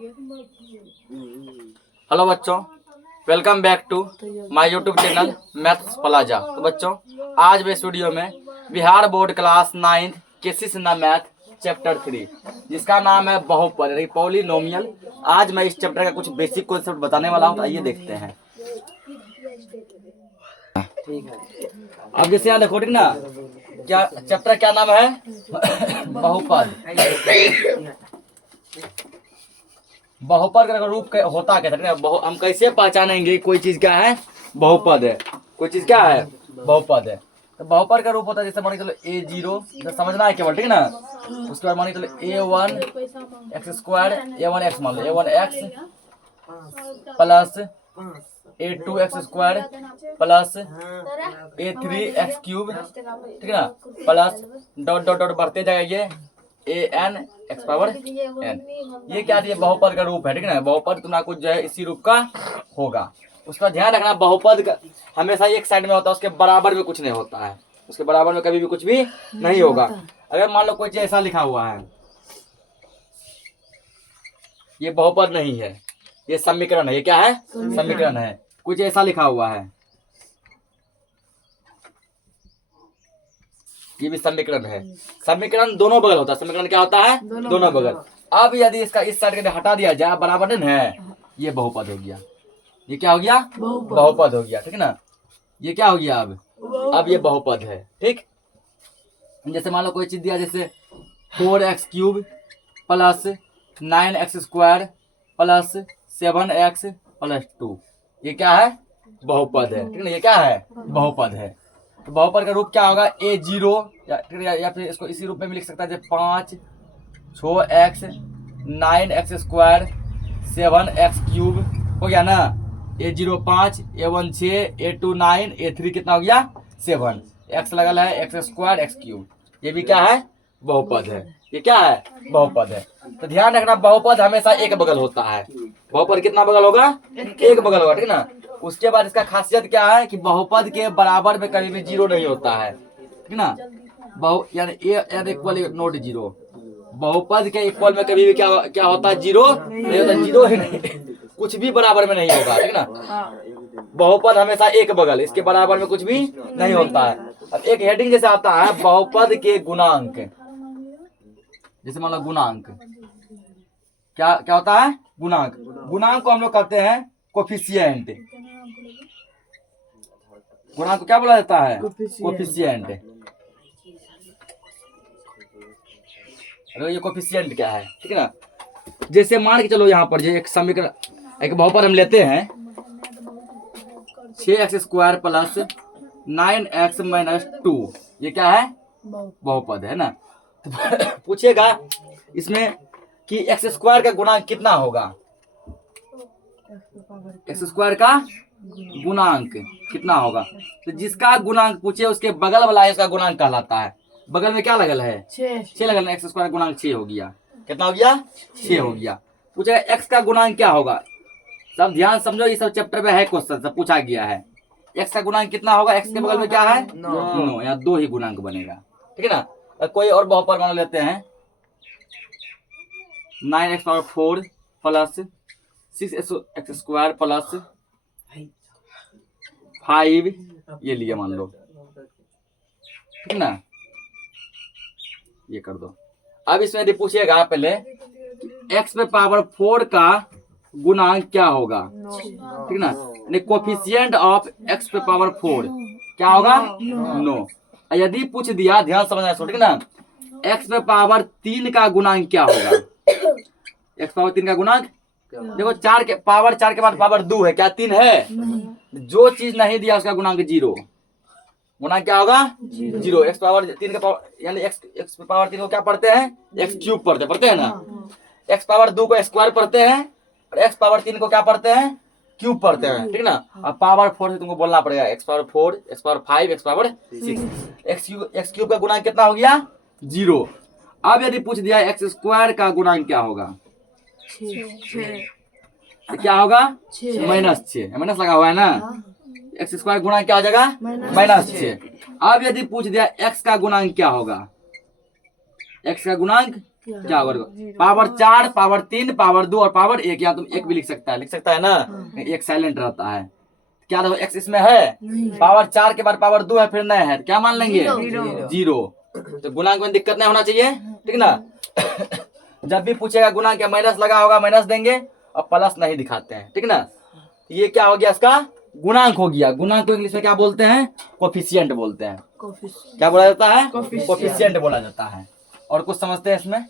Hello बच्चों, welcome back to my YouTube channel Maths Plaza. तो बच्चों, आज मैं इस वीडियो में बिहार बोर्ड क्लास 9 केसिस इन द मैथ चैप्टर 3 जिसका नाम है बहुपद यानी पॉलिनोमियल। आज मैं इस चैप्टर का कुछ बेसिक कॉन्सेप्ट बताने वाला हूँ। तो आइए देखते हैं। अब जैसे यहाँ देखो, ठीक ना, क्या चैप्टर क्या नाम है? बहुपद। बहुपद का रूप होता क्या है? हम कैसे पहचानेंगे कोई चीज क्या है? बहुपद है। कोई चीज क्या है? बहुपद है। तो बहुपद का रूप होता है जैसे मान के चलो a0, समझना है केवल, ठीक ना। उसके बाद मान के चलो a1 x square, a1 x मान लो, a1 x plus a2 x square plus a3 x cube, ठीक ना, प्लस डॉट डॉट डॉट बढ़ते जाएगा ये an एक्स पावर n। ये क्या है? बहुपद का रूप है, ठीक है। बहुपद तुम्हारा कुछ जो है इसी रूप का होगा। उसका ध्यान रखना, बहुपद का हमेशा एक साइड में होता है, उसके बराबर में कुछ नहीं होता है। उसके बराबर में कभी भी कुछ भी नहीं होगा। अगर मान लो कोई चीज ऐसा लिखा हुआ है, ये बहुपद नहीं है, ये समीकरण है। ये क्या है? समीकरण है। कुछ ऐसा लिखा हुआ है, ये भी समीकरण है। समीकरण दोनों बगल होता है। समीकरण क्या होता है? दोनों बगल। अब यदि इसका इस साइड के हटा दिया जाए, बराबर नहीं है, ये बहुपद हो गया। ये क्या हो गया? बहुपद हो गया, ठीक है ना। ये क्या हो गया? अब ये बहुपद है, ठीक। जैसे मान लो कोई चीज दिया, जैसे 4x cube plus 9x square plus 7x plus 2, ये क्या है? बहुपद है, ठीक है ना। ये क्या है? बहुपद है। तो बहुपद का रूप क्या होगा? a0 या फिर इसको इसी रूप में भी लिख सकता है, 5 6x 9x square 7x cube हो गया ना। a0 5, a1 6, a2 9, a3 कितना हो गया? 7। x लगल है x स्क्वायर x क्यूब। ये भी क्या है? बहुपद है। ये क्या है? बहुपद है। तो ध्यान रखना, बहुपद हमेशा एक बगल होता है। बहुपद कितना बगल होगा? एक बगल होगा, ठीक ना। उसके बाद इसका खासियत क्या है कि बहुपद के बराबर में कभी भी जीरो नहीं होता है, ठीक ना। यानी ए इक्वल नॉट जीरो। बहुपद के इक्वल में कभी भी क्या होता है? जीरो नहीं होता। जीरो ही नहीं, कुछ भी बराबर में नहीं होगा, ठीक ना। बहुपद हमेशा एक बगल, इसके बराबर में कुछ भी नहीं होता है। अब एक हेडिंग जैसे आता है बहुपद के गुणांक, जैसे मान लो गुणांक क्या क्या होता है? गुणांक। गुणांक को हम लोग कहते हैं कोफिशिएंट। गुणांक को क्या बोला जाता है? कोफिशिएंट। ये कोफिशिएंट क्या है, ठीक है ना। जैसे मान के चलो यहाँ पर जो एक समीकरण, एक बहुपद हम लेते हैं 6x square plus 9x minus 2, ये क्या है? बहुपद है ना। तो पूछेगा इसमें कि एक्स स्क्वायर का गुणांक कितना होगा? एक्स स्क्वायर का गुणांक कितना होगा? तो जिसका गुणांक पूछे उसके बगल वाला है, उसका गुणांक कहलाता है। बगल में क्या लगल है? 6 लगल है। एक्स स्क्वायर गुणांक 6 हो गया। कितना हो गया? 6 हो गया। पूछेगा एक्स का गुणांक क्या होगा? सब ध्यान समझो, ये सब चैप्टर में है, क्वेश्चन सब पूछा गया है। एक्स का गुणांक कितना होगा? एक्स के बगल में क्या है? 9। यहाँ 2 ही गुणांक बनेगा, ठीक है ना। कोई और बहुपद मान लेते हैं 9x power 4 plus 6x square plus 5, ये लिया मान लो, ठीक ना। ये कर दो। अब इसमें यदि पूछेगा पहले x पे पावर 4 का गुणांक क्या होगा, ठीक ना। कोफिशिएंट ऑफ x पे पावर 4 क्या होगा? 9। यदि पूछ दिया, ध्यान समझना, ठीक ना, x पे पावर 3 का गुणांक क्या होगा? x पावर 3 का गुणांक देखो, 4 के पावर 4 के बाद पावर 2 है, क्या 3 है? जो चीज नहीं दिया उसका गुणांक 0। गुणांक क्या होगा? 0। x पावर 3 का पावर यानी x पावर 3 को क्या पढ़ते हैं? x क्यूब पढ़ते हैं ना। x पावर 2 को स्क्वायर पढ़ते हैं और x पावर 3 को क्या पढ़ते हैं? क्यूब पढ़ते हैं, ठीक ना। अब पावर 4 से तुमको बोलना पड़ेगा x power 4, x power 5, x power 6। x cube का गुणांक कितना हो गया? 0। अब यदि पूछ दिया x स्क्वायर का गुणांक क्या होगा? तो क्या होगा? -6। माइनस लगा हुआ है ना। एक्स स्क्वायर गुणांक क्या हो जाएगा? -6। अब यदि पूछ दिया x का गुणांक क्या होगा? x का गुणांक क्या वर्ग, पावर 4, पावर 3, पावर 2 और पावर 1, या तुम 1 भी लिख सकता है ना, एक साइलेंट रहता है। क्या देखो x इसमें है, पावर 4 के बाद पावर 2 है, फिर नहीं है, क्या मान लेंगे, 0। तो गुणांक में दिक्कत नहीं होना चाहिए, ठीक ना। जब भी पूछेगा गुणांक, माइनस लगा होगा माइनस देंगे, और प्लस नहीं दिखाते हैं, ठीक ना। ये क्या हो गया, इसका गुणांक हो गया। गुणांक को इंग्लिश में क्या बोलते हैं, कोफिशिएंट बोलते हैं। क्या बोला जाता है, कोफिशिएंट बोला जाता है। और कुछ समझते हैं इसमें,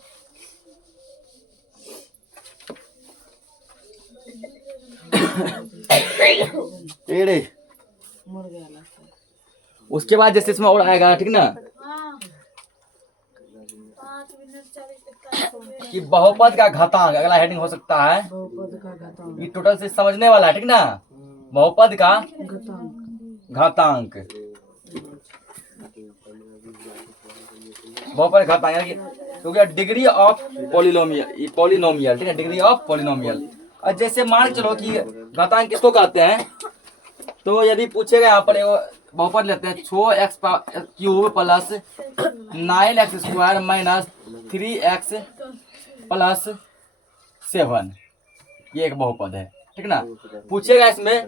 उसके बाद जैसे इसमें और आएगा, ठीक ना, कि बहुपद का घातांक, अगला हेडिंग हो सकता है। ये टोटल से समझने वाला है, ठीक ना। बहुपद का घातांक, बहुपद घातांक यानी क्योंकि डिग्री ऑफ पॉलिनोमियल, ठीक है, डिग्री ऑफ पॉलिनोमियल। और जैसे मान के चलो कि घातांक किसको कहते हैं, तो यदि पूछेगा यहाँ पर बहुपद लेते हैं 6x cube plus 9x square minus 3x plus 7, ये एक बहुपद है, ठीक ना। पूछेगा इसमें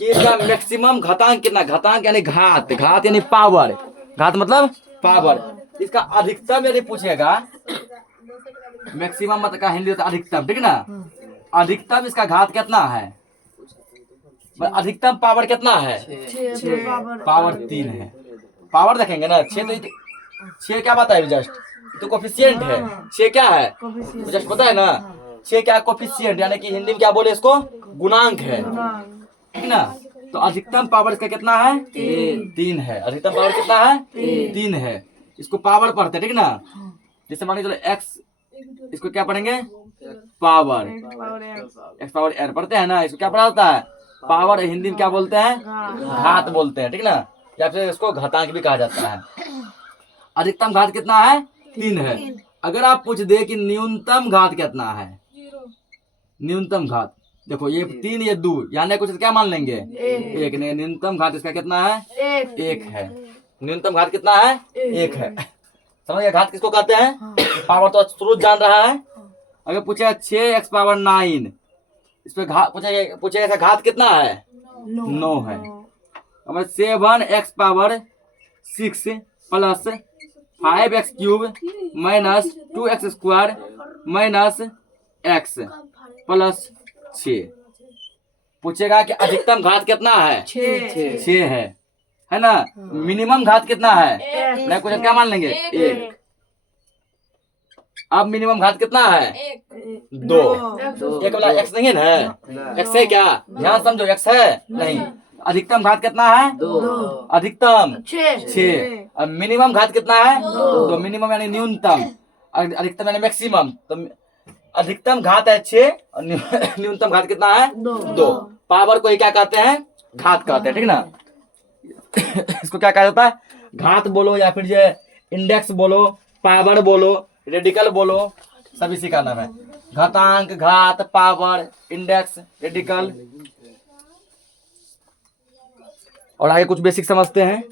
कि इसका मैक्सिमम घातांक कितना, घातांक यानी घात, घात यानी पावर, घात मतलब पावर। इसका अधिकतम यदि पूछेगा, मैक्सिमम मतलब का हिंदी होता है अधिकतम, ठीक ना। अधिकतम इसका घात कितना है, अधिकतम पावर कितना है, पावर 3 है। पावर देखेंगे ना, 6 तो 6 क्या बात है, जस्ट तो कोफिशिएंट है। 6 क्या है, जस्ट पता है ना, 6 क्या कोफिशिएंट, यानी कि हिंदी में क्या बोले इसको, गुणांक है, ठीक ना। तो अधिकतम पावर इसका कितना है, 3 है। अधिकतम पावर कितना है, 3 है। इसको पावर पढ़ते हैं, ठीक ना। जैसे मान के चलो x, इसको क्या पढ़ेंगे, पावर, x पावर n पढ़ते हैं ना। इसको क्या पढ़ा जाता है, पावर, हिंदी में क्या बोलते हैं, घात बोलते हैं, ठीक ना। या फिर इसको घातांक भी कहा जाता है। अधिकतम घात कितना है, 3 है। अगर आप पूछ दे कि न्यूनतम घात कितना है, न्यूनतम घात देखो, ये 3 ये 2, यानी कुछ क्या मान लेंगे, 1 नहीं। न्यूनतम घात इसका कितना है, 1 है। न्यूनतम घात कितना है, 1 है। समझ गए, घात किसको कहते हैं, पावर तो स्रोत जान रहा है। अगर पूछेगा 6x पावर 9, इस पे घात पूछेगा घात कितना है, 9 है। 7x power 6 plus 5x cube minus 2x square minus x plus 6। पूछेगा कि अधिकतम घात कितना है, 6 है ना। मिनिमम घात कितना है, नहीं कुछ क्या मान लेंगे, 1। अब मिनिमम घात कितना है, 2। एक वाला x नहीं है, x है क्या, ध्यान समझो, x है नहीं। अधिकतम घात कितना है, 2। अधिकतम 6। अब मिनिमम घात कितना है, 2। मिनिमम यानी न्यूनतम, अधिकतम यानी मैक्सिमम। तो अधिकतम घात है 6 और न्यूनतम घात कितना है, 2। पावर को ही क्या कहते हैं, घात कहते हैं, ठीक ना। इसको क्या कहा जाता है, घात बोलो या फिर ये इंडेक्स बोलो, पावर बोलो, रेडिकल बोलो, सब इसी का नाम है। घातांक, घात, पावर, इंडेक्स, रेडिकल। और आगे कुछ बेसिक समझते हैं।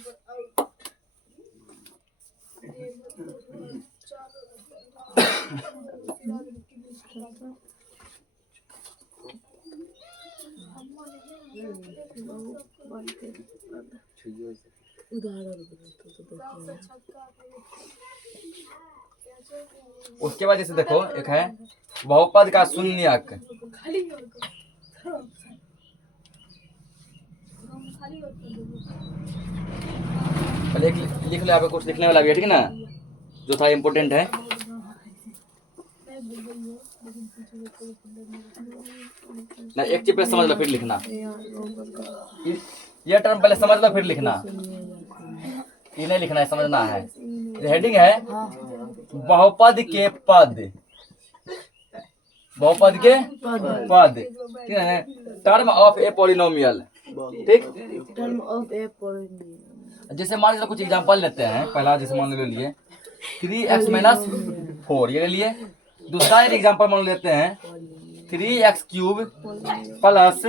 उसके बाद जैसे देखो, एक है बहुपद का शून्यक। पहले लिख लो, यहाँ पे कुछ लिखने वाला भी है, ठीक है ना, जो था इम्पोर्टेंट है। ना एक चीज पहले समझ लो फिर लिखना, ये टर्म पहले समझ लो फिर लिखना। ये नहीं लिखना है, समझना है। हेडिंग है बहुपद के पद, बहुपद के पद, ठीक है। टर्म ऑफ ए पॉलिनोमियल, ठीक। टर्म ऑफ ए पॉलिनोमियल, जैसे मान लो कुछ एग्जांपल लेते हैं। पहला जैसे मान लो लिए 3x माइनस 4, ये ले लिए। दूसरा एक एग्जांपल मान लेते हैं 3x cube plus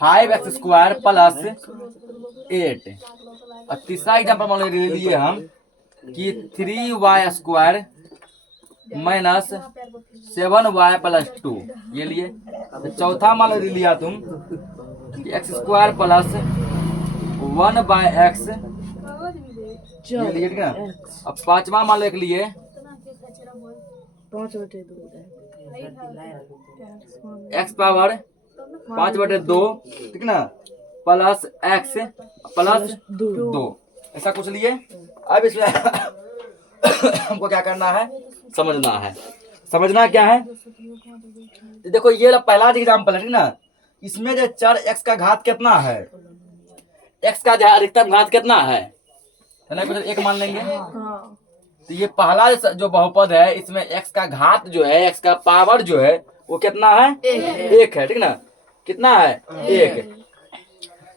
5x square plus 8। और तीसरा एग्जांपल मान ले लिए हम कि 3y square minus 7y plus 2 ये लिए। तो चौथा मान लो लिया तुम एक्स स्क्वायर प्लस 1/x ये लिए, ठीक है। अब पांचवा मान लो एक लिए 5/2 x पावर 5/2, ठीक ना, प्लस x प्लस 2 ऐसा कुछ लिए। अब इसमें हमको क्या करना है, समझना है। समझना क्या है, देखो ये पहला एग्जाम्पल है, ठीक ना। इसमें जो चर x का घात कितना है, x का अधिकतम घात कितना है ना, कुछ एक मान लेंगे। तो ये पहला जो बहुपद है इसमें x का घात जो है, x का पावर जो है वो कितना है, एक है, ठीक ना। कितना है, एक।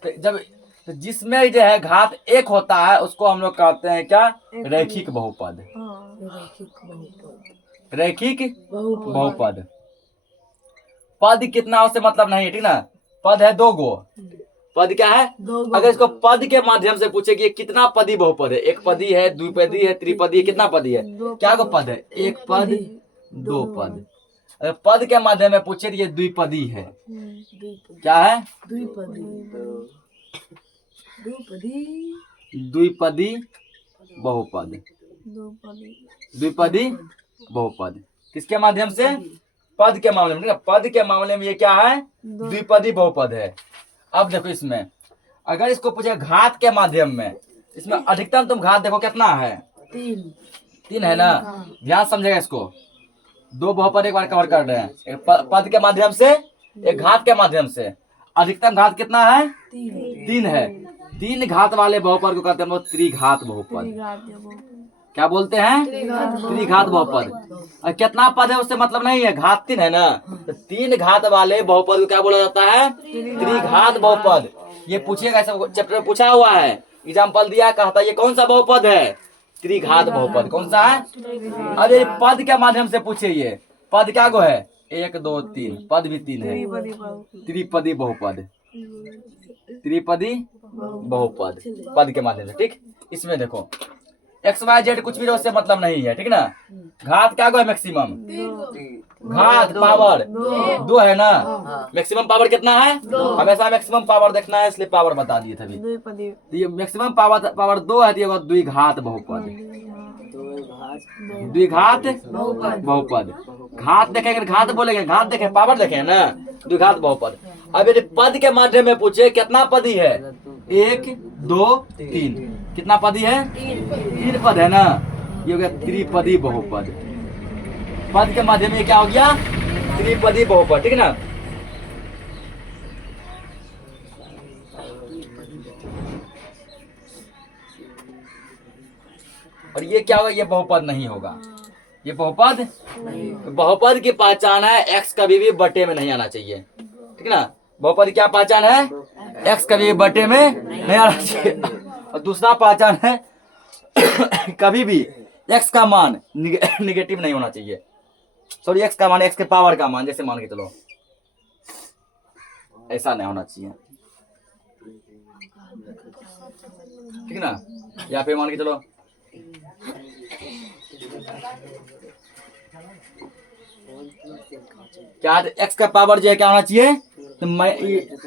तो जब तो जिसमें जो है घात एक होता है उसको हम लोग कहते हैं क्या, रैखिक बहुपद। रैखिक बहुपद। पद कितना उससे मतलब नहीं है, ठीक ना। पद है 2 गो। पद क्या है, अगर इसको पद के माध्यम से पूछे कि कितना पदी बहुपद है, एक पदी है, द्विपदी है, त्रिपदी है, कितना पदी है, क्या गो पद है, एक पद 2 पद। अगर पद के माध्यम में पूछे ये द्विपदी है, क्या है, द्विपदी बहुपद। द्विपदी बहुपद किसके माध्यम से, पद के मामले में, पद के मामले में ये क्या है, द्विपदी बहुपद है। अब देखो इसमें अगर इसको पूछे घात के माध्यम में, इसमें अधिकतम तुम घात देखो कितना है, 3 है ना। ध्यान समझेगा इसको, 2 बहुपद एक बार कवर कर रहे हैं, एक पद के माध्यम से, एक घात के माध्यम से। अधिकतम घात कितना है, 3 है। 3 घात वाले बहुपद को कहते हैं त्रिघात बहुपद। क्या बोलते हैं, त्रिघात बहुपद। और कितना पद है उससे मतलब नहीं है, घात 3 है ना। तो 3 घात वाले बहुपद को क्या बोला जाता है, त्रिघात बहुपद। ये पूछिएगा, चैप्टर में पूछा हुआ है, एग्जाम्पल दिया, कहता ये कौन सा बहुपद है, त्रिघात बहुपद। कौन सा है, अरे पद के माध्यम से पूछे, ये पद क्या गो है, 1 2 3, पद भी 3 है, त्रिपदी बहुपद। त्रिपदी बहुपद पद के माध्यम से, ठीक। इसमें देखो एक्स वाई जेड कुछ भी उससे मतलब नहीं है, ठीक ना। घात क्या गो है, मैक्सिमम घात पावर 2 है ना। मैक्सिमम पावर कितना है, हमेशा मैक्सिमम पावर देखना है, इसलिए पावर बता दिए थे। तो ये मैक्सिमम पावर 2 है, तो द्विघात बहुपद। द्विघात बहुपद। घात देखेंगे, घात बोलेंगे, घात देखें, पावर देखें ना, द्विघात बहुपद। अब यदि पद के माध्यम में पूछे कितना पदी है, 1 2 3, कितना पदी है, 3 पद है ना। ये हो गया त्रिपदी बहुपद। पद के माध्यम में क्या हो गया, त्रिपदी बहुपद, ठीक है ना। और ये क्या होगा, ये बहुपद नहीं होगा, ये बहुपद। बहुपद की पहचान है x कभी भी बटे में नहीं आना चाहिए, ठीक है ना। बहुपद क्या पहचान है, x कभी बटे में नहीं आना चाहिए। और दूसरा पहचान है कभी भी x का मान निगेटिव नहीं होना चाहिए। सॉरी, x का मान x के पावर का मान, जैसे मान के चलो ऐसा नहीं होना चाहिए, ठीक है ना। यहाँ पे मान के चलो क्या, x का पावर जो है क्या होना चाहिए, तो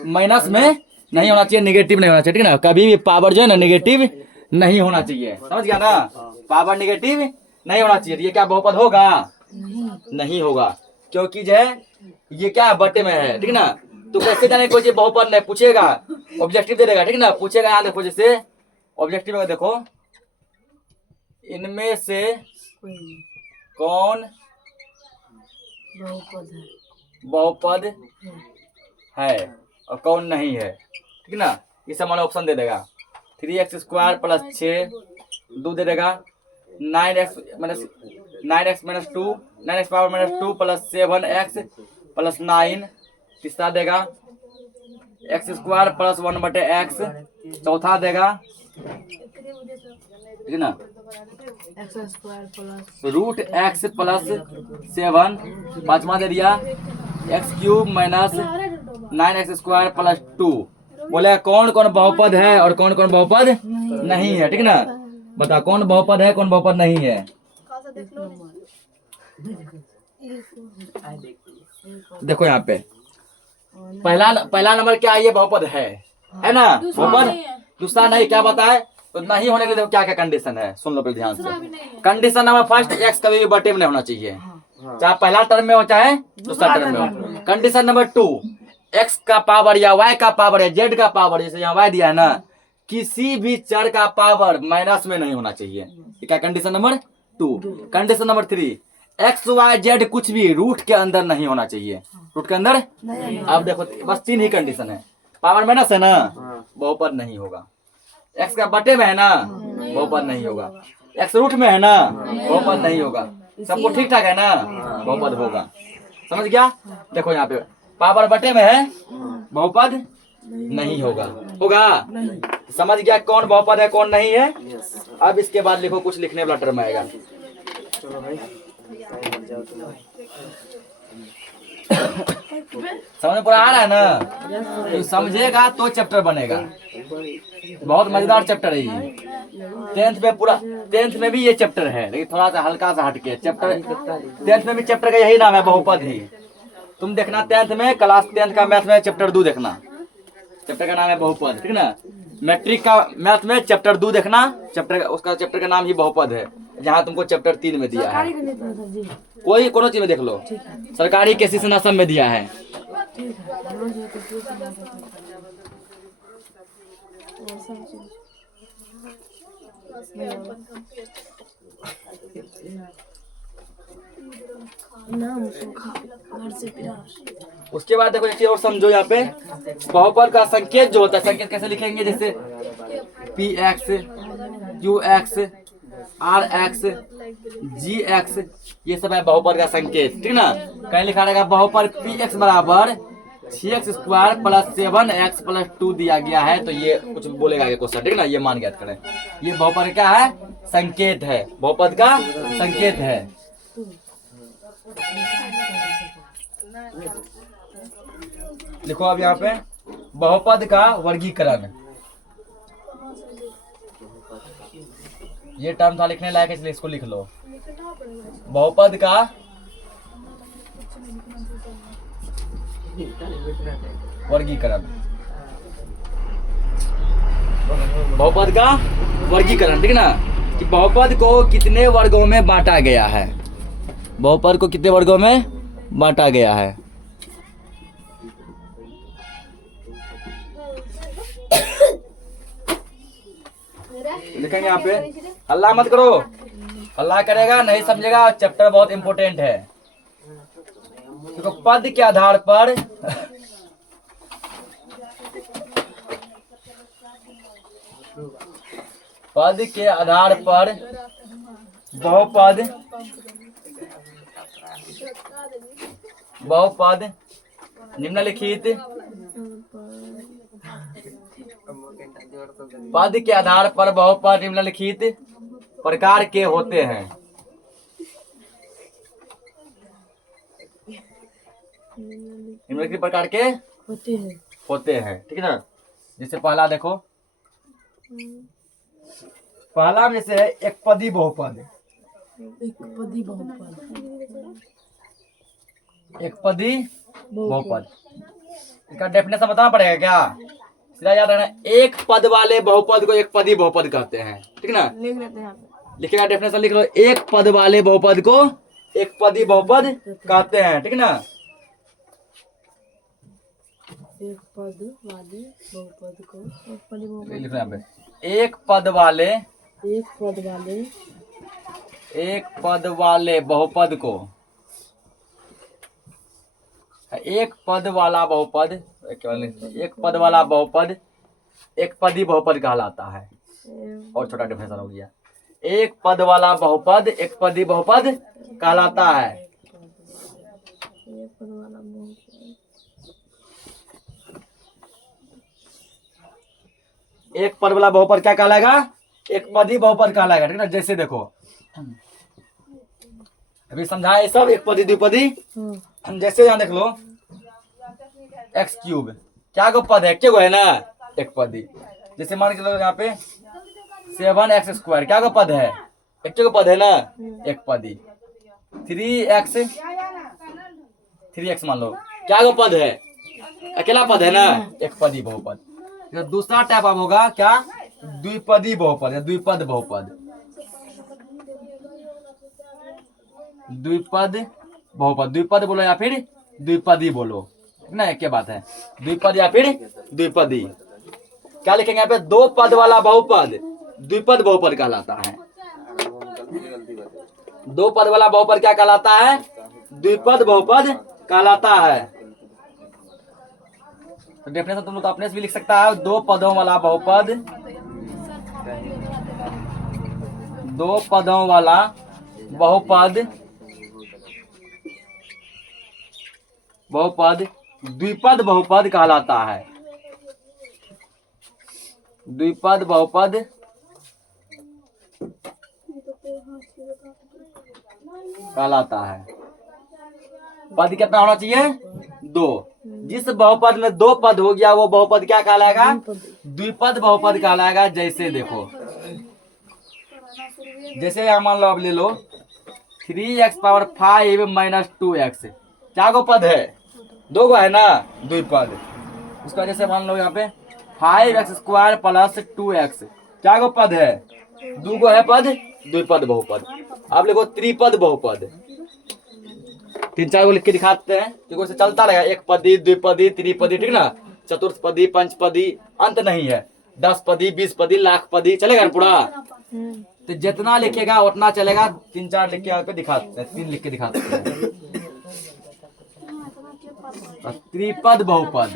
माइनस में नहीं होना चाहिए, नेगेटिव नहीं होना चाहिए, ठीक है ना। कभी भी पावर जो है ना नेगेटिव नहीं होना चाहिए, समझ गया ना। पावर नेगेटिव नहीं होना चाहिए। ये क्या बहुपद होगा, नहीं होगा, क्योंकि जो है ये क्या बटे में है, ठीक है ना। तो कैसे जाने कोई चीज बहुपद नहीं पूछेगा, ऑब्जेक्टिव दे देगा, ठीक है ना। पूछेगा यहाँ देखो, जैसे ऑब्जेक्टिव में देखो, इनमें से कौन बहुपद है और कौन नहीं है, ठीक है ना। ये सब हमारा ऑप्शन दे देगा, 3x स्क्वायर प्लस 6 2 दे देगा, 9x minus 2, 9x power minus 2 plus 7x plus 9 तीसरा देगा, x स्क्वायर प्लस 1/x चौथा देगा, ठीक है ना। रूट x प्लस 7 पांचवा दे दिया, x³ minus 9x square plus 2। बोले कौन कौन बहुपद है और कौन कौन बहुपद नहीं है, ठीक है ना। बता कौन बहुपद है कौन बहुपद नहीं है। देखो यहाँ पे पहला नंबर क्या है, ये बहुपद है ना, बहुपद। दूसरा नहीं, क्या बताए, तो नहीं होने के लिए देखो क्या क्या कंडीशन है, सुन लो फिर ध्यान से। कंडीशन नंबर फर्स्ट, एक्स कभी भी बटे में नहीं होना चाहिए, चाहे पहला टर्म में हो चाहे दूसरा टर्म में हो। कंडीशन नंबर 2, एक्स का पावर या वाई का पावर या जेड का पावर, जैसे यहाँ वाई दिया है ना, किसी भी चर का पावर माइनस में नहीं होना चाहिए। क्या condition number 2। Condition number 3, x y z कुछ भी रूट के अंदर नहीं होना चाहिए, रूट के अंदर। अब देखो बस 3 ही कंडीशन है, पावर माइनस है ना, बहुपद नहीं होगा। एक्स का बटे में है ना, बहुपद नहीं होगा। एक्स रूट में है ना, बहुपद नहीं होगा। सबको ठीक ठाक है ना, बहुपद होगा। समझ गया। देखो यहाँ पे पावर बटे में है, बहुपद नहीं होगा, होगा। समझ गया कौन बहुपद है कौन नहीं है। अब इसके बाद लिखो कुछ लिखने वाला टर्म आएगा। समझ में पूरा आ रहा है ना, तो समझेगा तो चैप्टर बनेगा। बहुत मजेदार चैप्टर है ये। 10th में पूरा, 10th में भी ये चैप्टर है, लेकिन थोड़ा सा हल्का सा हटके चैप्टर। 10th में भी चैप्टर का यही नाम है, बहुपद ही। तुम देखना 10th में, क्लास 10th का मैथ में चैप्टर 2 देखना, चैप्टर का नाम है बहुपद, ठीक ना। मैट्रिक का मैथ में चैप्टर 2 देखना, उसका चैप्टर का नाम ही बहुपद है। जहाँ तुमको चैप्टर 3 में दिया है, कोई कोनो चीज में देख लो, सरकारी केसी से सब में दिया है। उसके बाद देखो एक चीज और समझो यहाँ पे, बहुपद का संकेत जो होता है, संकेत कैसे लिखेंगे, जैसे p x, q x, r x, g x, ये सब है बहुपद का संकेत, ठीक ना। कहीं लिखा रहेगा बहुपद पी एक्स बराबर 6x² + 7x + 2 दिया गया है, तो ये कुछ बोलेगा ये क्वेश्चन, ठीक ना। ये मान ज्ञात करें, ये बहुपद क्या है, संकेत है, बहुपद का संकेत है। देखो अब यहाँ पे बहुपद का वर्गीकरण, ये टर्म था लिखने लायक, इसलिए इसको लिख लो। बहुपद का वर्गीकरण, बहुपद का वर्गीकरण, ठीक ना, कि बहुपद को कितने वर्गों में बांटा गया है, बहुपद को कितने वर्गों में बांटा गया है। लिखेंगे यहाँ पे, हल्ला मत करो, हल्ला करेगा नहीं समझेगा, चैप्टर बहुत इंपॉर्टेंट है। देखो पद के आधार पर पद के आधार पर बहुपद निम्नलिखित पद के आधार पर बहुपद निम्नलिखित प्रकार के होते हैं। निम्नलिखित प्रकार के होते हैं, ठीक है ना। जैसे पहला देखो, पहला में से है एक पदी बहुपद, एक पदी बहुपद। इसका डेफिनेशन बताना पड़ेगा क्या, सीधा याद रखना, एक पद वाले बहुपद को एक पदी बहुपद कहते हैं, ठीक ना। लिखेगा डेफिनेशन लिख लो, एक पद वाले बहुपद को एक पदी बहुपद कहते हैं, ठीक ना। एक पद वाले बहुपद को एक पदी बहुपद, लिखना यहाँ पे, एक पद वाले बहुपद को, एक पद वाला बहुपद, एक पद वाला बहुपद एक पदी बहुपद कहलाता है। और छोटा डिफरेंस हो गया, एक पद वाला बहुपद एक पदी बहुपद कहलाता है। एक पद वाला बहुपद क्या कहलाएगा, एक पदी बहुपद कहलाएगा, ठीक ना। जैसे देखो अभी समझाए सब, एक पदी द्विपदी। जैसे यहाँ देख लो, x³ क्या गो पद है, क्या गो है ना, एक पदी। जैसे मान के लो यहाँ पे 7x² क्या गो पद है, एक गो पद है ना, एक पदी। 3x 3x मान लो, क्या वो पद है? अकेला पद है ना, एक पदी बहुपद। तो दूसरा टाइप अब होगा क्या? द्विपदी बहुपद या द्विपद बहुपद। द्विपद बहुपद, द्विपद बोलो या फिर द्विपदी बोलो ना, एक बात है। द्विपद या फिर द्विपदी। क्या लिखेंगे यहाँ पे? दो पद वाला बहुपद द्विपद बहुपद कहलाता है। दो पद वाला बहुपद क्या कहलाता है? द्विपद बहुपद कहलाता है। तो डेफिनेशन तुम लोग तो अपने से भी लिख सकता है। दो पदों वाला बहुपद, दो पदों वाला बहुपद, बहुपद द्विपद बहुपद कहलाता है। द्विपद बहुपद कहलाता है। पद कितना होना चाहिए? दो। जिस बहुपद में दो पद हो गया वो बहुपद क्या कहलाएगा? द्विपद बहुपद कहलाएगा। जैसे देखो, जैसे यहाँ मान लो, अब ले लो 3x पावर 5 माइनस 2x, क्या गो पद है? दो गो है ना, द्विपद। उसका जैसे मान लो यहाँ पे 5x स्क्वायर प्लस 2x, क्या गो पद है? दो गो है पद, द्विपद बहुपद। आप लिखो त्रिपद बहुपद। 3-4 को लिख के दिखाते हैं, क्योंकि उसे चलता रहेगा। एक पदी, द्विपदी, त्रिपदी, ठीक ना, चतुर्थपदी, पंचपदी, अंत नहीं है। 10 पदी, 20 पदी, लाख पदी, चलेगा ना पूरा? तो जितना लिखेगा उतना चलेगा। 3-4 लिख के यहाँ पे दिखाते हैं, 3 लिख के दिखाते हैं। त्रिपद बहुपद,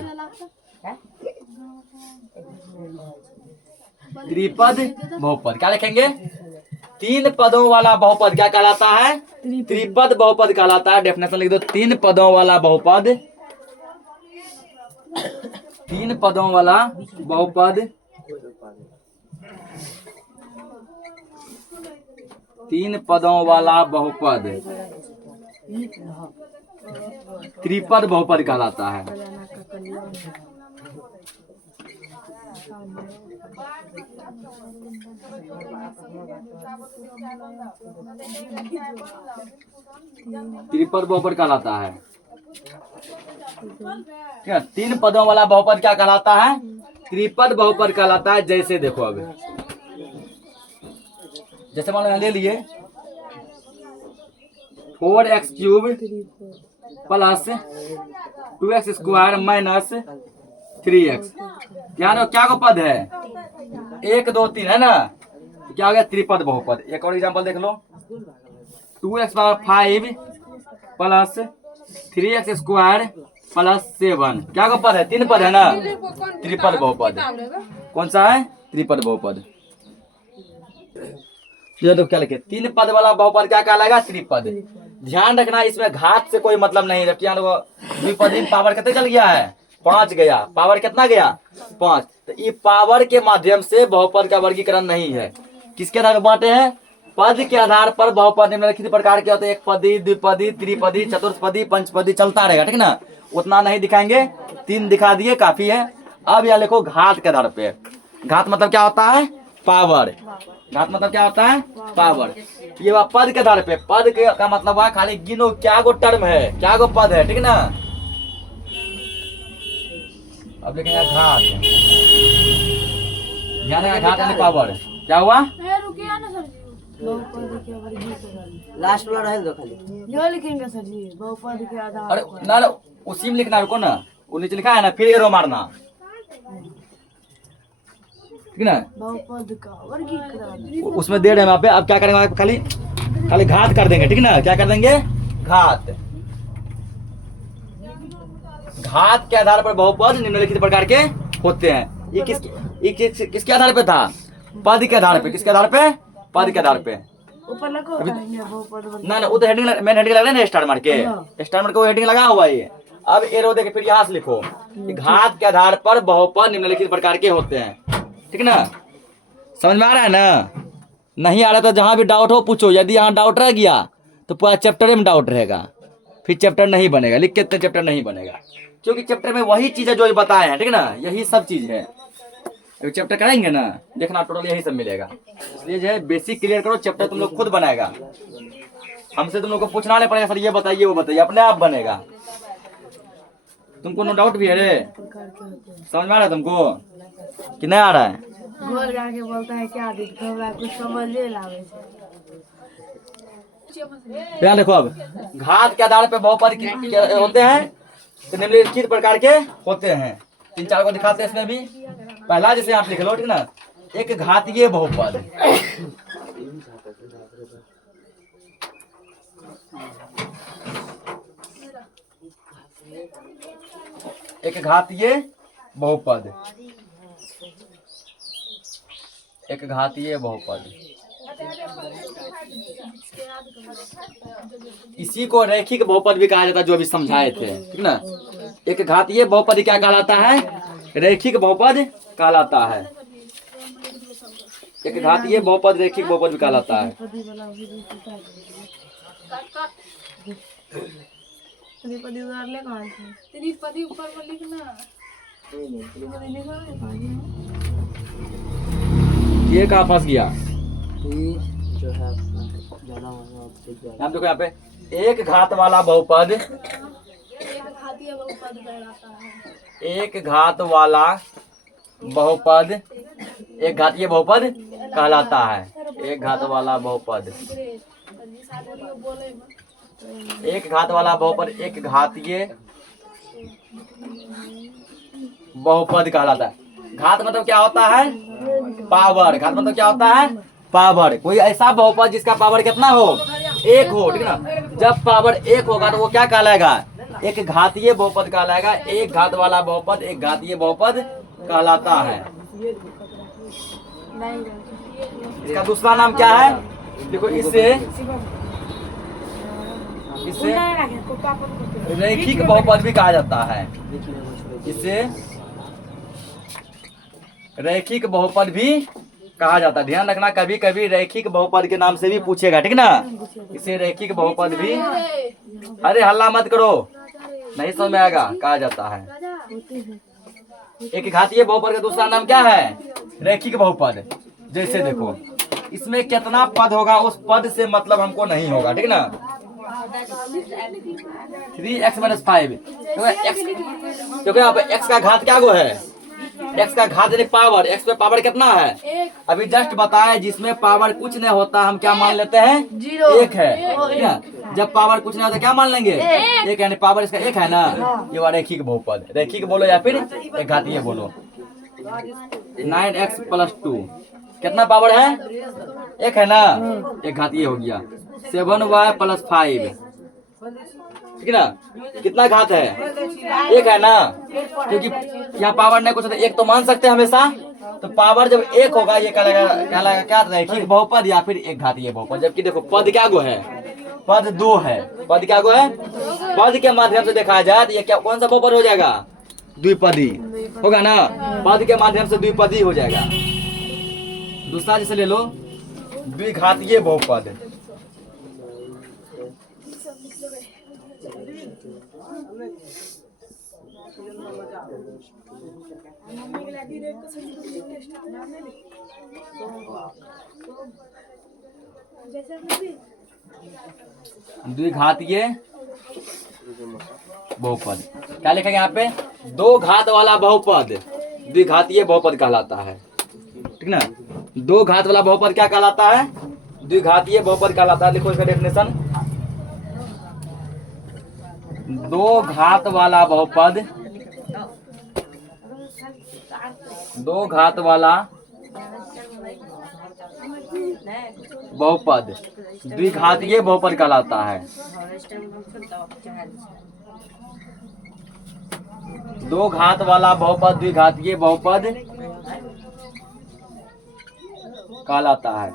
त्रिपद बहुपद क्या लिखेंगे? 3 पदों वाला बहुपद क्या कहलाता है? त्रिपद बहुपद कहलाता है। डेफिनेशन लिख दो, 3 पदों वाला बहुपद, 3 पदों वाला बहुपद, 3 पदों वाला बहुपद त्रिपद बहुपद कहलाता है। त्रिपद बहुपद कहलाता है। ठीक है, 3 पदों वाला बहुपद क्या कहलाता है? त्रिपद बहुपद कहलाता है। जैसे देखो, अब जैसे मान लो ले लिए 4x cube plus 2x square minus 3x, क्या को पद है? 1 2 3 है ना, क्या हो गया? त्रिपद बहुपद। एक और एग्जांपल देख लो, 2x power 5 plus 3x square plus 7, क्या को पद है? 3 पद है ना, त्रिपद बहुपद। कौन सा है? त्रिपद बहुपद। तो क्या लिखे? 3 पद वाला बहुपद क्या कहलाएगा? त्रिपद। ध्यान रखना, इसमें घात से कोई मतलब नहीं है। जबकि द्विपदी पावर कितने चल गया है? 5 गया। पावर कितना गया? 5। तो ये पावर के माध्यम से बहुपद का वर्गीकरण नहीं है। किसके आधार पर बांटे हैं? पद के आधार पर बहुपद निम्नलिखित प्रकार के होते हैं। एक पदी, द्विपदी, त्रिपदी, चतुर्थपदी, पंचपदी, चलता रहेगा। ठीक ना, उतना नहीं दिखाएंगे, 3 दिखा दिए काफी है। अब यह लिखो घात के आधार पे। घात मतलब क्या होता है? पावर। घात मतलब क्या होता है? पावर। ये पद के आधार पे, पद का मतलब है खाली गिनो क्या गो टर्म है, क्या गो पद है। ठीक ना, अब लिखेंगे घात। ध्यान रखना, घात यानी पावर। क्या हुआ? लास्ट वाला रह दो खाली, जो लिखेंगे सर जी बहुपद के आधार। अरे ना, उसी में लिखना, रुको ना, वो नीचे लिखा है ना, फिर एरो मारना। ठीक ना, बहुपद का वर्गीकरण उसमें दे रहे हैं वहां पे। अब क्या करेंगे? खाली खाली घात कर देंगे। ठीक ना, क्या कर देंगे? घात। घात के आधार पर बहुपद निम्नलिखित प्रकार के होते हैं। ये किसके आधार पे था? पद के आधार पे। किसके आधार पे? पद के आधार पे। ऊपर लगो बहुपद। ना, वो तो हेडिंग मेन हेडिंग लग रहा है ना, स्टार मार के। स्टार मार के वो हेडिंग लगा हुआ है। अब एरो देके फिर यहाँ से लिखो, घात के आधार पर बहुपद निम्नलिखित प्रकार के होते हैं। ठीक ना, समझ में आ रहा है ना? नहीं आ रहा तो जहां भी डाउट हो पूछो। यदि यहाँ डाउट रह गया तो पूरा चैप्टर में डाउट रहेगा, फिर चैप्टर नहीं बनेगा। लिख के चैप्टर नहीं बनेगा, क्योंकि चैप्टर में वही चीज है जो बताए हैं। ठीक ना, यही सब चीज है। अभी चैप्टर कराएंगे ना, देखना टोटल यही सब मिलेगा। इसलिए जो है बेसिक क्लियर करो, चैप्टर तुम लोग खुद बनाएगा। हमसे तुम लोग को पूछना नहीं पड़ेगा सर ये बताइए वो बताइए, अपने आप बनेगा। तुमको नो डाउट भी है रे, प्रकार के होते हैं। समझ में आ रहा है तुमको कि नहीं आ रहा है? गोल करके बोलता है क्या दिख हमरा कुछ समझे लावे छे। यहाँ देखो अब घात के आधार पे बहुपद होते हैं तो निम्नलिखित प्रकार के होते हैं। 3-4 को दिखाते हैं इसमें भी। पहला जैसे आप लिख लो ठीक ना, एक घातीय बहुपद। एक घातीय बहुपद, एक घातीय बहुपद। इसी को रैखिक बहुपद भी कहा जाता है, जो अभी समझाए थे ठीक ना। एक घातीय बहुपद क्या कहलाता है? रैखिक बहुपद कहलाता है। एक घातीय बहुपद रैखिक बहुपद भी कहलाता है। त्रिपदी उतारले कहाँ से? त्रिपदी ऊपर में लिखना। त्रिपदी लिखा है कहाँ से? ये कहाँ फंस गया? जो है जाना आप देखो यहाँ पे एक घात वाला बहुपद, एक घातीय बहुपद कहलाता है। एक घात वाला बहुपद एक घातीय बहुपद कहलाता है। एक घात वाला बहुपद, एक घात वाला बहुपद एक घातीय बहुपद कहलाता है। घात मतलब क्या होता है? पावर। घात मतलब क्या होता है? पावर। कोई ऐसा बहुपद जिसका पावर कितना हो? 1 हो ठीक ना। जब पावर 1 होगा तो वो क्या कहलाएगा? एक घातीय बहुपद कहलाएगा। एक घात वाला बहुपद एक घातीय बहुपद कहलाता है। इसका दूसरा नाम क्या है? देखो इससे रैखिक बहुपद भी कहा जाता है। इसे रैखिक बहुपद भी कहा जाता है। ध्यान रखना, कभी कभी रैखिक बहुपद के नाम से भी पूछेगा ठीक ना। इसे रैखिक बहुपद भी, अरे हल्ला मत करो नहीं समझ में आएगा, कहा जाता है। एक घातीय बहुपद का दूसरा नाम क्या है? रैखिक बहुपद। जैसे देखो इसमें कितना पद होगा उस पद से मतलब हमको नहीं होगा ठीक ना। 3x - 5 क्योंकि यहाँ पे x का घात क्या गो है? x का घात यानी पावर। x पे पावर कितना है? अभी जस्ट बताया जिसमें पावर कुछ नहीं होता हम क्या मान लेते हैं? 1 है ठीक है। जब पावर कुछ नहीं होता क्या मान लेंगे? 1 यानी पावर इसका 1 है ना। ये वाला रैखिक बहुपद। रैखिक बोलो या फिर एक घातीय बोलो। 9x + 2 कितना पावर है? 1 है ना। एक घातीय हो गया। 7y + 5 ठीक है ना। कितना घात है? 1 है ना। क्योंकि यहाँ पावर नहीं कुछ होता, 1 तो मान सकते हैं हमेशा। तो पावर जब 1 होगा ये कहलाएगा क्या? रैखिक बहुपद या फिर एक घातीय बहुपद। जबकि देखो पद क्या गो है? पद 2 है। पद क्या गो है? पद के माध्यम से देखा जाए तो ये क्या कौन सा बहुपद हो जाएगा? द्विपदी होगा ना। पद के माध्यम से द्विपदी हो जाएगा। दूसरा जैसे ले लो द्विघातीय बहुपद। द्विघातीय बहुपद क्या लिखेंगे यहाँ पे? 2 घात वाला बहुपद द्विघातीय बहुपद कहलाता है ठीक ना। 2 घात वाला बहुपद क्या कहलाता है? द्विघातीय बहुपद कहलाता है। लिखो इसका डेफिनेशन। 2 घात वाला बहुपद, 2 घात वाला बहुपद द्विघातीय बहुपद कहलाता है। 2 घात वाला बहुपद द्विघातीय बहुपद कहलाता है।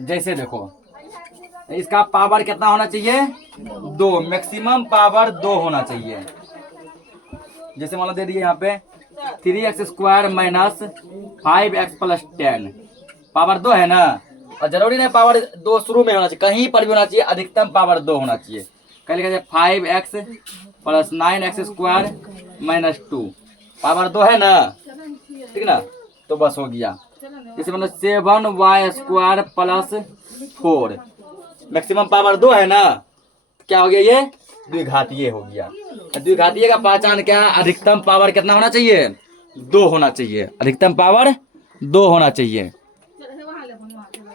जैसे देखो इसका पावर कितना होना चाहिए? 2। मैक्सिमम पावर 2 होना चाहिए। जैसे मान लो दे दिए यहाँ पे 3x² - 5x + 10 पावर 2 है ना। और जरूरी नहीं पावर 2 शुरू में होना चाहिए, कहीं पर भी होना चाहिए। अधिकतम पावर 2 होना चाहिए। कह लिखा 5x + 9x² - 2 पावर 2 है ना ठीक ना। तो बस हो गया। इसे मतलब 7y² प्लस 4, मैक्सिमम पावर 2 है ना, क्या हो गया ये द्विघातीय हो गया। द्विघातीय का पहचान क्या है, अधिकतम पावर कितना होना चाहिए, 2 होना चाहिए, अधिकतम पावर 2 होना चाहिए।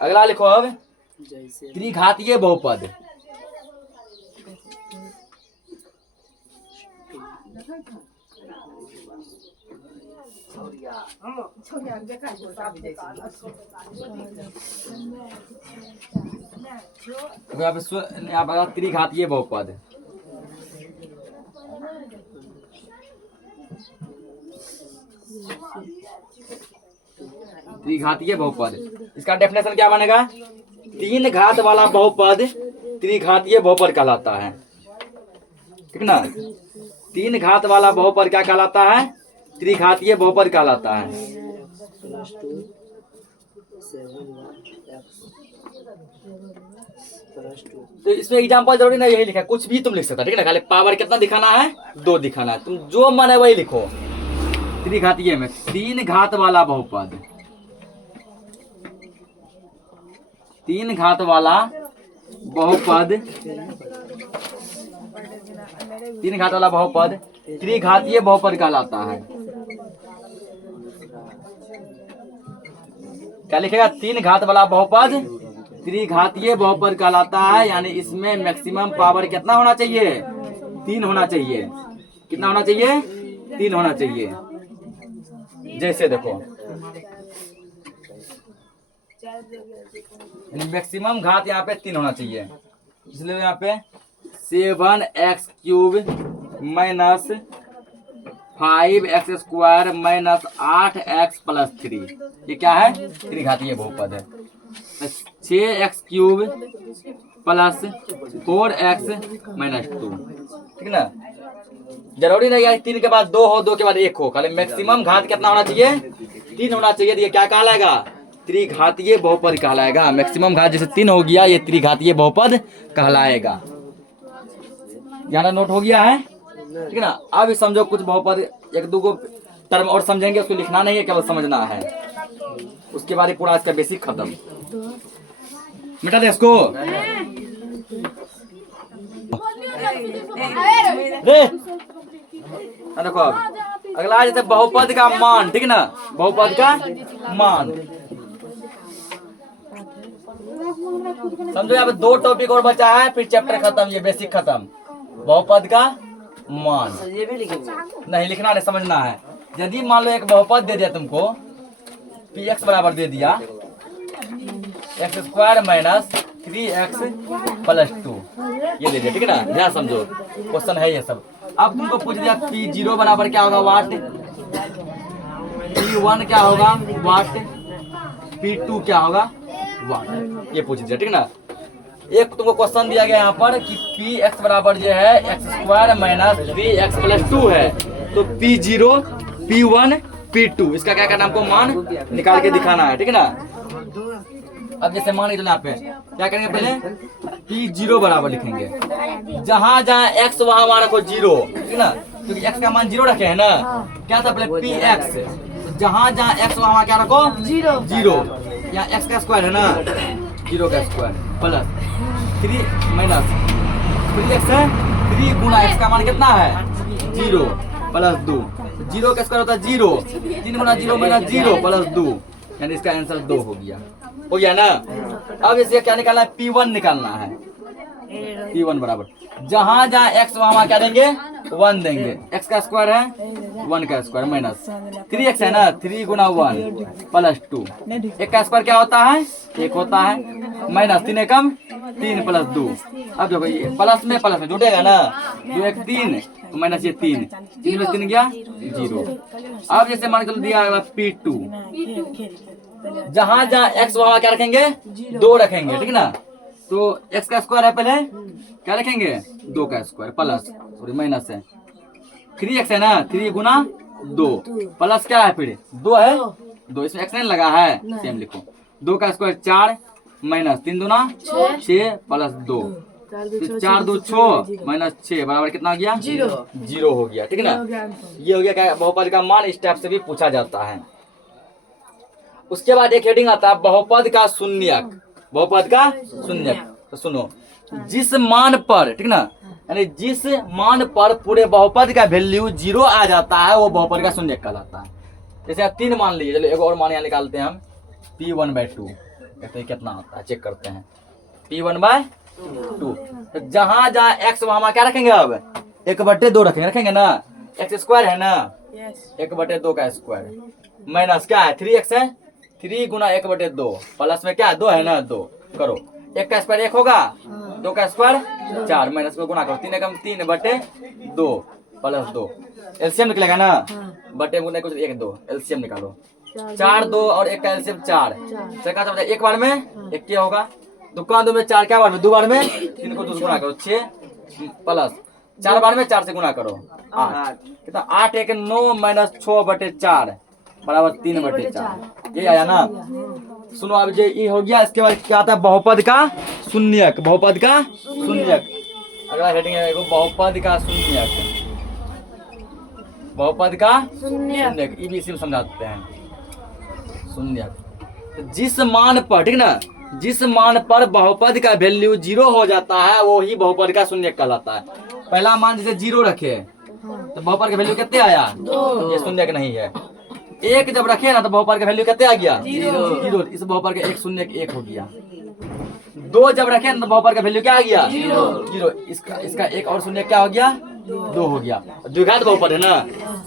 अगला लिखो अब त्रिघातीय बहुपद। यहाँ पर त्रिघातीय बहुपद, त्रिघातीय बहुपद, इसका डेफिनेशन क्या बनेगा, 3 घात वाला बहुपद त्रिघातीय बहुपद कहलाता है, ठीक ना। 3 घात वाला बहुपद क्या कहलाता है, त्रिघातीय बहुपद कहलाता है। तो इसमें एग्जाम्पल जरूरी नहीं यही लिखा है, कुछ भी तुम लिख सकते, ठीक है ना। खाली पावर कितना दिखाना है, 2 दिखाना है, तुम जो मन है वही लिखो। त्रिघातीय में 3 घात वाला बहुपद, 3 घात वाला बहुपद, 3 घात वाला बहुपद त्रिघातीय बहुपद कहलाता है। क्या लिखेगा, 3 घात वाला बहुपद त्रिघातीय बहुपद कहलाता है, यानी इसमें मैक्सिमम पावर कितना होना चाहिए, 3 होना चाहिए। कितना होना चाहिए, 3 होना चाहिए। जैसे देखो मैक्सिमम घात यहाँ पे 3 होना चाहिए, इसलिए यहाँ पे 7x³ minus 5x² minus 8x plus 3, ये क्या है, त्रिघातीय बहुपद है। 6x³ प्लस 4x माइनस 2, ठीक ना। जरूरी नहीं है 3 के बाद 2 हो, 2 के बाद 1 हो, खाली मैक्सिमम घात कितना होना चाहिए, 3 होना चाहिए। ये क्या कहलाएगा, त्रिघातीय बहुपद कहलाएगा। मैक्सिमम घात जैसे 3 हो गया, ये त्रिघातीय बहुपद कहलाएगा। यहाँ नोट हो गया है, ठीक है ना। अब समझो कुछ बहुपद, 1-2 को टर्म और समझेंगे, उसको लिखना नहीं है, केवल समझना है, उसके बाद पूरा इसका बेसिक खत्म। मिटा दे इसको रे। देखो अब अगला जैसे बहुपद का मान, ठीक है ना, बहुपद का मान समझो। यहाँ पे 2 टॉपिक और बचा है, फिर चैप्टर खत्म, ये बेसिक खत्म। बहुपद का मान ये भी लिखेंगे, नहीं लिखना, नहीं समझना है। यदि मान लो एक बहुपद दे दिया तुमको, px बराबर दे दिया x² माइनस 3x प्लस 2, ये दे दिया, ठीक है ना। ध्यान समझो, क्वेश्चन है ये सब। अब तुमको पूछ दिया p0 बराबर क्या होगा, वाट, p1 क्या होगा, वाट, p2 क्या होगा, वाट, ये पूछ दिया, ठीक है ना। एक तुमको क्वेश्चन दिया गया यहाँ पर कि px बराबर जो है x² माइनस 3x प्लस 2 है, तो p0, p1, p2 इसका क्या करना, हमको मान निकाल के दिखाना है, ठीक है ना। अब जैसे मान के यहाँ पे क्या करेंगे, पहले p0 बराबर लिखेंगे, जहाँ जहाँ x वहाँ वहाँ रखो 0, ठीक है ना, क्योंकि x का मान 0 रखे है ना। क्या था पहले px, जहाँ जहाँ x वहाँ वहाँ क्या रखो 0, यहाँ x का स्क्वायर है ना, 0 का स्क्वायर प्लस 3 माइनस 3x है, 3 गुना x का मान कितना है 0 प्लस 2, 0 का स्क्वायर होता है 0, 3 गुना 0 माइनस 0 प्लस 2, यानी इसका आंसर 2 हो गया ना। अब इसे क्या निकालना है, P1 निकालना है। P1 बराबर जहाँ जहाँ x वहाँ क्या देंगे 1 देंगे, x का स्क्वायर है 1 का स्क्वायर माइनस 3x है ना, 3 गुना 1 प्लस 2, 1 का स्क्वायर क्या होता है 1 होता है, माइनस 3 एकम 3 प्लस 2। अब देखो ये प्लस में जुटेगा ना, 2 1 3 माइनस ये 3 में 3 गया 0। अब जैसे मान के दिया P2, जहाँ जहाँ x वहाँ क्या रखेंगे 2 रखेंगे, ठीक ना। तो x का स्क्वायर है, पहले क्या रखेंगे 2 का स्क्वायर प्लस सॉरी माइनस है 3x है ना, 3 गुना 2 प्लस क्या है फिर 2 है 2, इसमें x नहीं लगा है, सेम लिखो। 2 का स्क्वायर 4 माइनस 3 दूना 6 प्लस 2, 4 2 6 माइनस 6 बराबर कितना हो गया 0 हो गया, ठीक है ना। ये हो गया क्या, बहुपद का मान इस टाइप से भी पूछा जाता है। उसके बाद एक हेडिंग आता है बहुपद का शून्यक। बहुपद का शून्यक, तो सुनो, जिस मान पर, ठीक ना, यानी जिस मान पर पूरे बहुपद का वैल्यू 0 आ जाता है वो बहुपद का शून्यक कहलाता है। जैसे आप 3 मान लीजिए, चलो एक और मान यहाँ निकालते हैं हम, P1/2, कहते हैं कितना आता है, चेक करते हैं, P1/2। तो जहां जहां x वहां क्या रखेंगे, अब 1/2 रखेंगे ना, x स्क्वायर है ना, 1/2 का स्क्वायर माइनस क्या है 3x है, 3 गुना 1/2 प्लस में क्या है 2 है ना, 2 करो, 1 का स्क्वायर 1 होगा, 2 का स्क्वायर 4, माइनस को गुना करो, 3 एकम 3/2 प्लस 2, एलसीएम निकलेगा ना, बटे गुना कुछ 1 2 एलसीएम निकालो, 4 2 और 1 का एलसीएम 4, का तो एक बार में 1 क्या होगा, 2 का 2 में 4 क्या बार में 2 बार में, 3 को 2 से गुना करो 6 प्लस 4 बार में 4 से गुना करो 8, कितना 8 1 9 माइनस 6/4 बराबर 3/4, ये आया ना। सुनो अब ये हो गया, इसके बाद क्या आता है बहुपद का शून्यक। बहुपद का शून्यक, अगला हेडिंग है बहुपद का शून्यक। बहुपद का शून्यक ईबीसी में समझाते हैं। शून्यक जिस मान पर, ठीक ना, जिस मान पर बहुपद का वैल्यू 0 हो जाता है वो ही बहुपद का शून्यक कहलाता है। पहला मान जैसे 0 रखे तो बहुपद का वैल्यू कितने आया, 2, ये शून्यक नहीं है। 1 जब रखे ना तो बहुपद का वैल्यू कितने आ गया, 0, इस बहुपद का 1 शून्यक 1 हो गया। 2 जब रखे ना तो बहुपद का वैल्यू क्या आ गया, 0, इसका 1 और शून्यक क्या हो गया, 2 हो गया। द्विघात बहुपद है ना,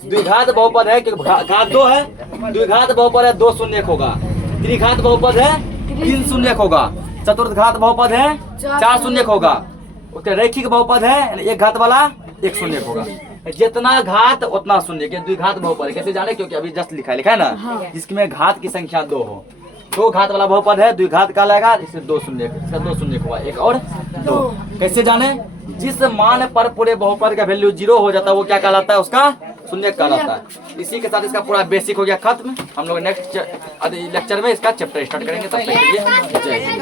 द्विघात बहुपद है क्योंकि घात 2 है, द्विघात बहुपद है 2 शून्यक होगा, त्रिघात बहुपद है 3 शून्यक होगा, चतुर्थघात बहुपद है 4 शून्यक होगा, उसके रैखिक बहुपद है 1 घात वाला 1 शून्यक होगा। जितना घात उतना शून्य, द्विघात बहुपद कैसे जाने, क्योंकि अभी जस्ट लिखा है ना, जिसमें घात की संख्या 2 हो, 2 घात वाला बहुपद है, द्विघात का लगेगा, इससे 2 शून्य, इसका 2 शून्य हुआ 1 और 2। कैसे जाने, जिस मान पर पूरे बहुपद का वैल्यू 0 हो जाता है वो क्या कहलाता है, उसका शून्यक कहलाता है। इसी के साथ इसका पूरा बेसिक हो गया खत्म। हम लोग नेक्स्ट लेक्चर में इसका चैप्टर स्टार्ट करेंगे, तब तक के लिए जय हिंद।